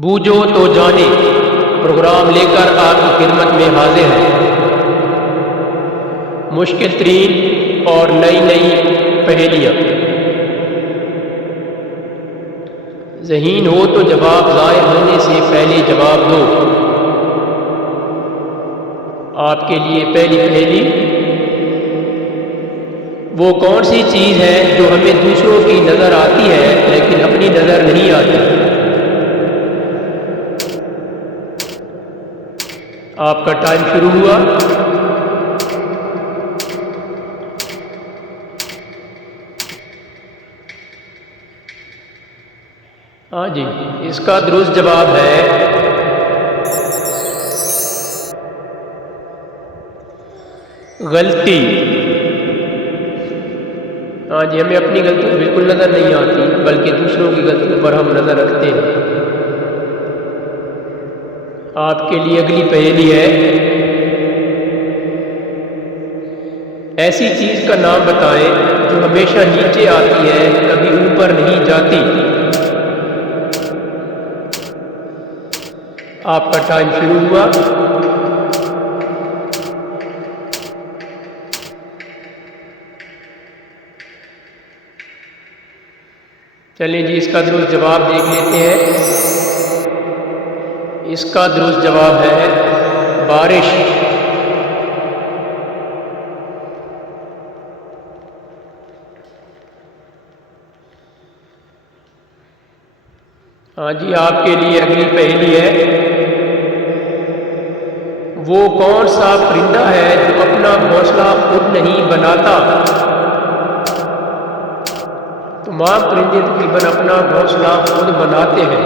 بوجھو تو جانے پروگرام لے کر آپ کی خدمت میں حاضر ہے۔ مشکل ترین اور نئی پہیلیاں۔ ذہین ہو تو جواب ظاہر ہونے سے پہلے جواب دو۔ آپ کے لیے پہلی پہیلی، وہ کون سی چیز ہے جو ہمیں دوسروں کی نظر آتی ہے لیکن اپنی نظر نہیں آتی؟ آپ کا ٹائم شروع ہوا۔ ہاں جی، اس کا درست جواب ہے غلطی۔ ہاں جی، ہمیں اپنی غلطی بالکل نظر نہیں آتی بلکہ دوسروں کی غلطیوں پر ہم نظر رکھتے ہیں۔ آپ کے لیے اگلی پہیلی ہے، ایسی چیز کا نام بتائیں جو ہمیشہ نیچے آتی ہے کبھی اوپر نہیں جاتی۔ آپ کا ٹائم شروع ہوا۔ چلیں جی، اس کا درست جواب دیکھ لیتے ہیں۔ اس کا درست جواب ہے بارش۔ ہاں جی، آپ کے لیے اگلی پہیلی ہے، وہ کون سا پرندہ ہے جو اپنا گھونسلہ خود نہیں بناتا؟ تمام پرندے تقریباً اپنا گھونسلہ خود بناتے ہیں۔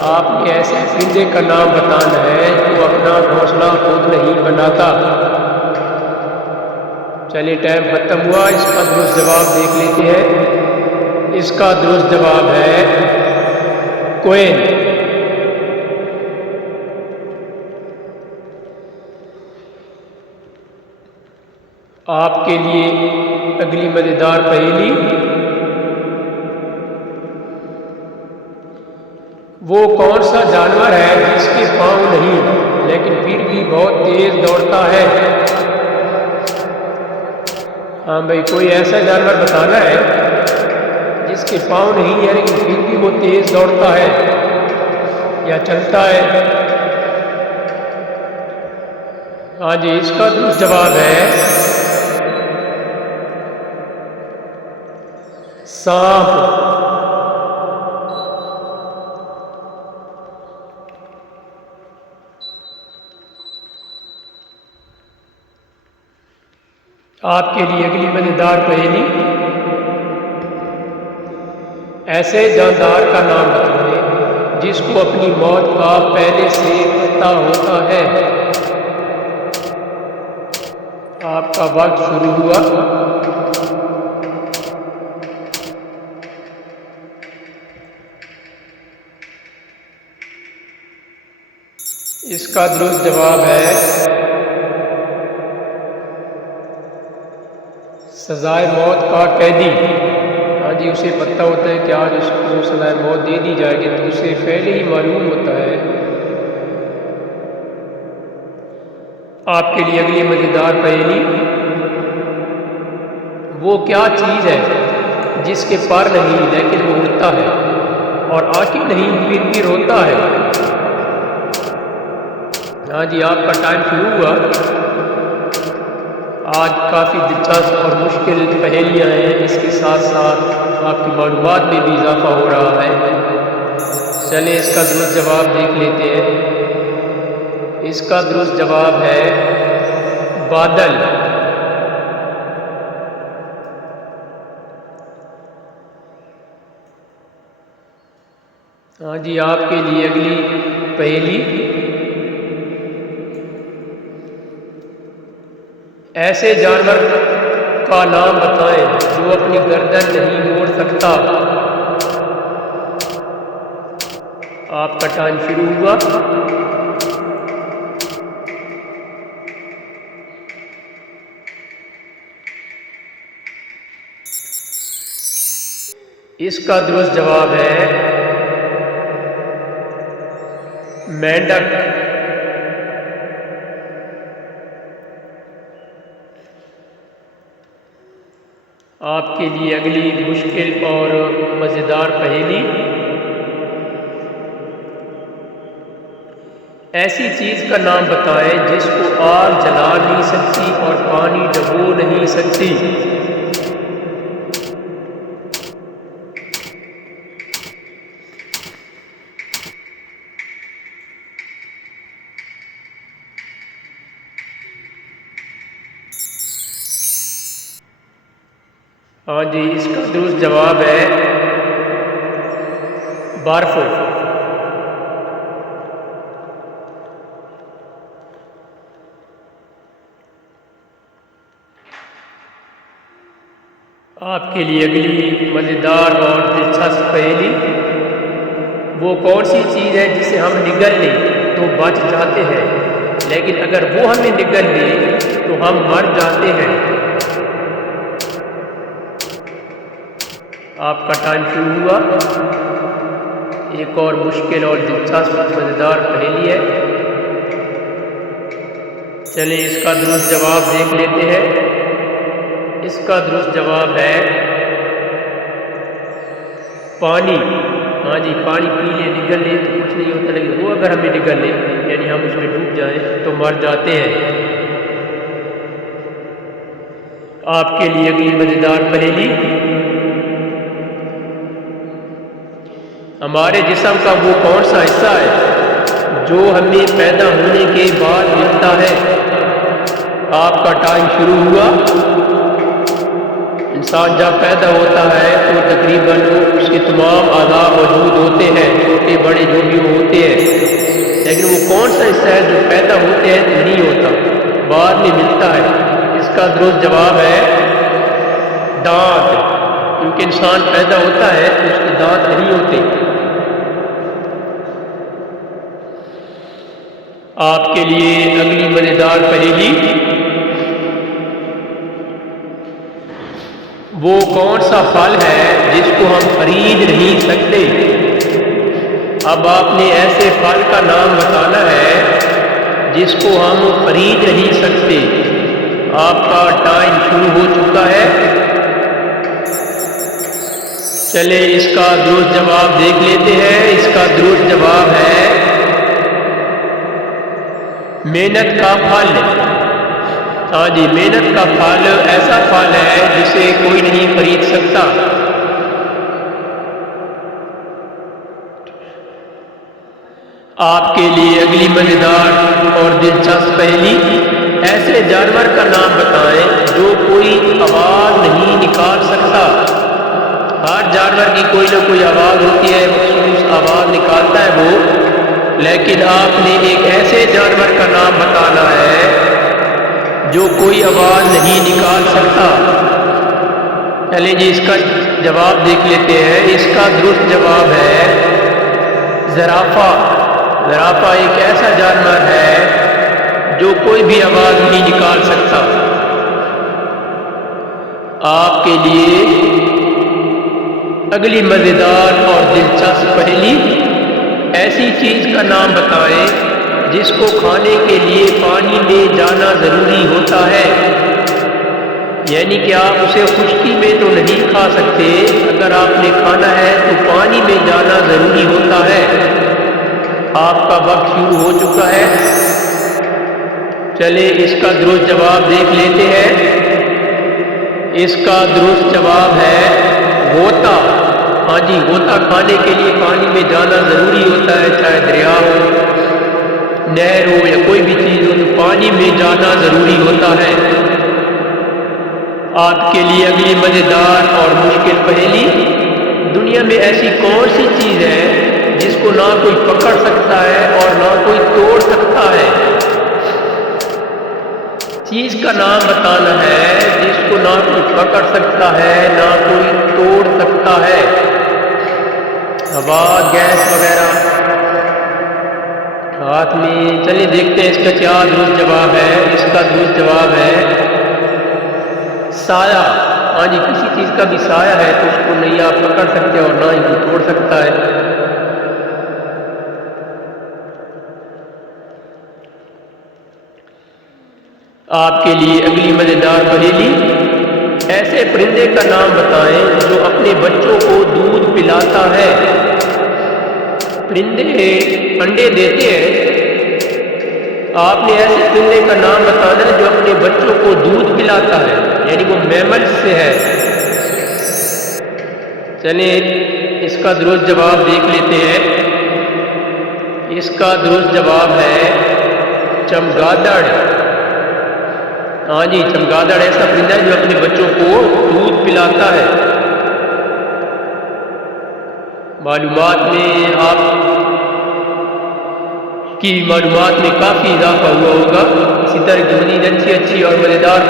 آپ نے ایسے پرندے کا نام بتانا ہے جو اپنا گھونسلہ خود نہیں بناتا۔ چلیے ٹائم ختم ہوا، اس کا درست جواب دیکھ لیتے ہیں۔ اس کا درست جواب ہے کوئل۔ آپ کے لیے اگلی مزیدار پہیلی، وہ کون سا جانور ہے جس کے پاؤں نہیں لیکن پھر بھی بہت تیز دوڑتا ہے؟ ہاں بھائی، کوئی ایسا جانور بتانا ہے جس کے پاؤں نہیں ہے لیکن پھر بھی وہ تیز دوڑتا ہے یا چلتا ہے۔ ہاں جی، اس کا درست جواب ہے سانپ۔ آپ کے لیے اگلی مزیدار پہیلی، ایسے جاندار کا نام بتائیں جس کو اپنی موت کا پہلے سے پتہ ہوتا ہے۔ آپ کا وقت شروع ہوا۔ اس کا درست جواب ہے سزائے موت کا قیدی۔ ہاں جی، اسے پتہ ہوتا ہے کہ آج اس کو سزائے موت دے دی جائے گی تو اسے پہلے ہی معلوم ہوتا ہے۔ آپ کے لیے اگلی مزیدار پہیلی، وہ کیا چیز ہے جس کے پر نہیں لیکن وہ اڑتا ہے اور آنکھیں نہیں پھر بھی روتا ہے؟ ہاں جی، آپ کا ٹائم شروع ہوا۔ آج کافی دلچسپ اور مشکل پہیلیاں ہیں، اس کے ساتھ ساتھ آپ کی معلومات میں بھی اضافہ ہو رہا ہے۔ چلیں اس کا درست جواب دیکھ لیتے ہیں۔ اس کا درست جواب ہے بادل۔ ہاں جی، آپ کے لیے اگلی پہیلی، ایسے جانور کا نام بتائیں جو اپنی گردن نہیں موڑ سکتا۔ آپ کا ٹائم شروع ہوا۔ اس کا درست جواب ہے मेंढक, आपके लिए अगली मुश्किल और मज़ेदार पहेली। ऐसी चीज़ का नाम बताएं जिसको आग जला नहीं सकती और पानी डुबो नहीं सकती। हाँ जी, इसका दुरुस्त जवाब है बर्फ। आपके लिए अगली मज़ेदार और दिलचस्प पहेली। वो कौन सी चीज़ है जिसे हम निगल लें तो बच जाते हैं, लेकिन अगर वो हमें निगल ले तो हम मर जाते हैं। आपका टाइम शुरू हुआ। एक और मुश्किल और दिलचस्प मज़ेदार पहेली है। चलिए इसका दुरुस्त जवाब देख लेते हैं। इसका दुरुस्त जवाब है पानी। हाँ जी, पानी पी ले, निगल ले तो कुछ नहीं होता, लेकिन वो अगर हमें निगल ले यानी हम उसमें डूब जाएं तो मर जाते हैं। आपके लिए अगली मज़ेदार पहेली। हमारे जिस्म का वो कौन सा हिस्सा है जो हमें पैदा होने के बाद मिलता है। आपका टाइम शुरू हुआ। इंसान जब पैदा होता है तो तकरीबन उसके तमाम आज़ा मौजूद होते हैं, छोटे बड़े जो भी वो होते हैं, लेकिन वो कौन सा हिस्सा है जो पैदा होते हैं तो नहीं होता, बाद में मिलता है। इसका दुरुस्त जवाब है दांत, क्योंकि इंसान पैदा होता है तो उसके दांत नहीं होते। आपके लिए अगली मज़ेदार पहेली। वो कौन सा फल है जिसको हम खरीद नहीं सकते। अब आपने ऐसे फल का नाम बताना है जिसको हम खरीद नहीं सकते। आपका टाइम शुरू हो चुका है। चले इसका दुरुस्त जवाब देख लेते हैं। इसका दुरुस्त जवाब है मेहनत का फल। हाँ जी, मेहनत का फल ऐसा फल है जिसे कोई नहीं खरीद सकता। आपके लिए अगली मज़ेदार और दिलचस्प पहेली। ऐसे जानवर का नाम बताएं जो कोई आवाज़ नहीं निकाल सकता। हर जानवर की कोई ना कोई आवाज़ होती है, मखसूस आवाज़ निकालता है वो, लेकिन आपने एक ऐसे जानवर का नाम बताना है जो कोई आवाज़ नहीं निकाल सकता। चलिए जी इसका जवाब देख लेते हैं। इसका दुरुस्त जवाब है ज़राफ़ा। ज़राफ़ा एक ऐसा जानवर है जो कोई भी आवाज़ नहीं निकाल सकता। आपके लिए अगली मज़ेदार और दिलचस्प पहेली। ऐसी चीज़ का नाम बताएं जिसको खाने के लिए पानी में जाना ज़रूरी होता है, यानी कि आप उसे खुश्की में तो नहीं खा सकते, अगर आपने खाना है तो पानी में जाना ज़रूरी होता है। आपका वक्त शुरू हो चुका है। चले इसका दुरुस्त जवाब देख लेते हैं। इसका दुरुस्त जवाब है गोता। हाँ जी, गोता खाने के लिए पानी में जाना ज़रूरी होता है, चाहे दरिया हो, नहर हो या कोई भी चीज़ हो, तो पानी में जाना ज़रूरी होता है। आपके लिए अगली मज़ेदार और मुश्किल पहेली। दुनिया में ऐसी कौन सी चीज़ है जिसको ना कोई पकड़ सकता है और ना कोई तोड़ सकता है। चीज़ का नाम बताना है जिसको ना कोई पकड़ सकता है ना कोई तोड़ सकता है। हवा, गैस वगैरह हाथ में। चलिए देखते हैं इसका क्या दुरुस्त जवाब है। इसका दुरुस्त जवाब है साया। हाँ जी, किसी चीज़ का भी साया है तो उसको नहीं आप पकड़ सकते और ना ही कोई तोड़ सकता है। آپ کے لیے اگلی مزیدار پہیلی، ایسے پرندے کا نام بتائیں جو اپنے بچوں کو دودھ پلاتا ہے۔ پرندے انڈے دیتے ہیں، آپ نے ایسے پرندے کا نام بتانا ہے جو اپنے بچوں کو دودھ پلاتا ہے، یعنی وہ میمل سے ہے۔ چلیں اس کا درست جواب دیکھ لیتے ہیں۔ اس کا درست جواب ہے چمگادڑ۔ ہاں جی، چمگادڑ ایسا پرندہ ہے جو اپنے بچوں کو دودھ پلاتا ہے۔ معلومات میں آپ کی معلومات میں کافی اضافہ ہوا ہوگا۔ اسی طرح کی مزید اچھی اور مزیدار